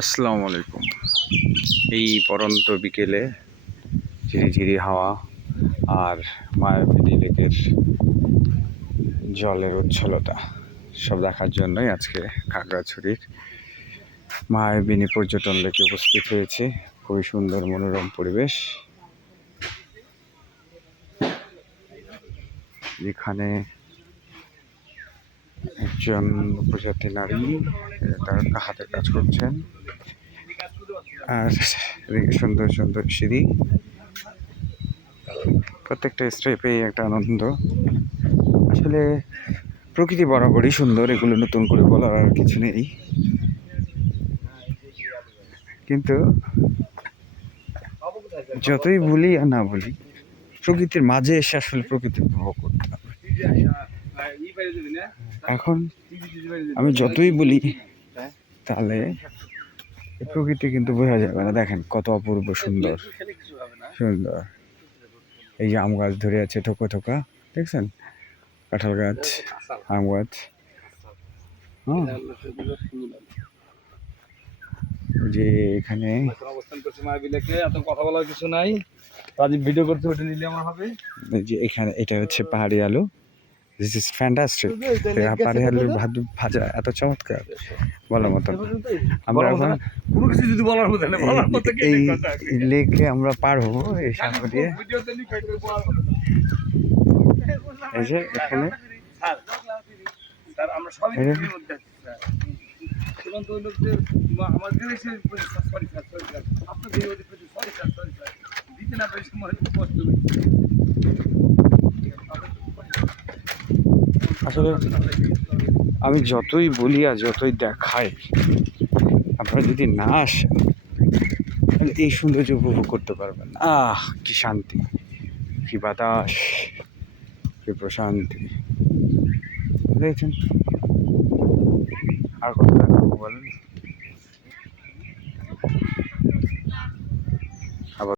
আসসালামু আলাইকুম। এই পরন্ত বিকেলে ঝিরিঝিরি হাওয়া আর মায়াবী লেকের জলের উচ্ছলতা, সব দেখার জন্যই আজকে খাগড়াছড়ির মায়াবিনী পর্যটন লেকে উপস্থিত হয়েছে। খুবই সুন্দর মনোরম পরিবেশ। এখানে একজন উপজাতি নারী তার হাতের কাজ করছেন। আর সুন্দর সুন্দর সিঁড়ি। প্রত্যেকটা স্টেপে একটা আনন্দ। আসলে প্রকৃতি বরাবরই সুন্দর, এগুলো নতুন করে বলার আর কিছু নেই। কিন্তু যতই বলি আর না বলি, প্রকৃতির মাঝে এসে আসলে প্রকৃতি উপভোগ করতে হবে। এখন আমি যতই বলি, তাহলে প্রকৃতি কিন্তু বোঝা যাবে না। দেখেন কত অপূর্ব সুন্দর। সুন্দর। এই যে আম গাছ ধরে আছে থোকা থোকা দেখছেন? কাঁঠাল গাছ, আম গাছ। যে এখানে এত কথা বলার কিছু নাই রাজীব ভিডিও করতে নিলে আমার হবে যে এখানে এটা হচ্ছে পাহাড়ি আলু। দিস ইজ ফ্যান্টাস্টিক পাহাড়ি আলুর ভাত- ভাজা এত চমৎকার। বলার মতো। আমরা এখন কোনো কিছু যদি বলার মতো বলার মতো এই লেকে আমরা পার হব এই সামনে দিয়ে। এই যে এখানে। স্যার। দিতে না পেরে সময় কষ্ট। আসলে আমি যতই বলি আর যতই দেখাই, আপনারা যদি না আসেন, তাহলে এই সৌন্দর্য উপভোগ করতে পারবেন। আহ, কি শান্তি, কি বাতাস, কি প্রশান্তি। দেখছেন আর কথা বলেন।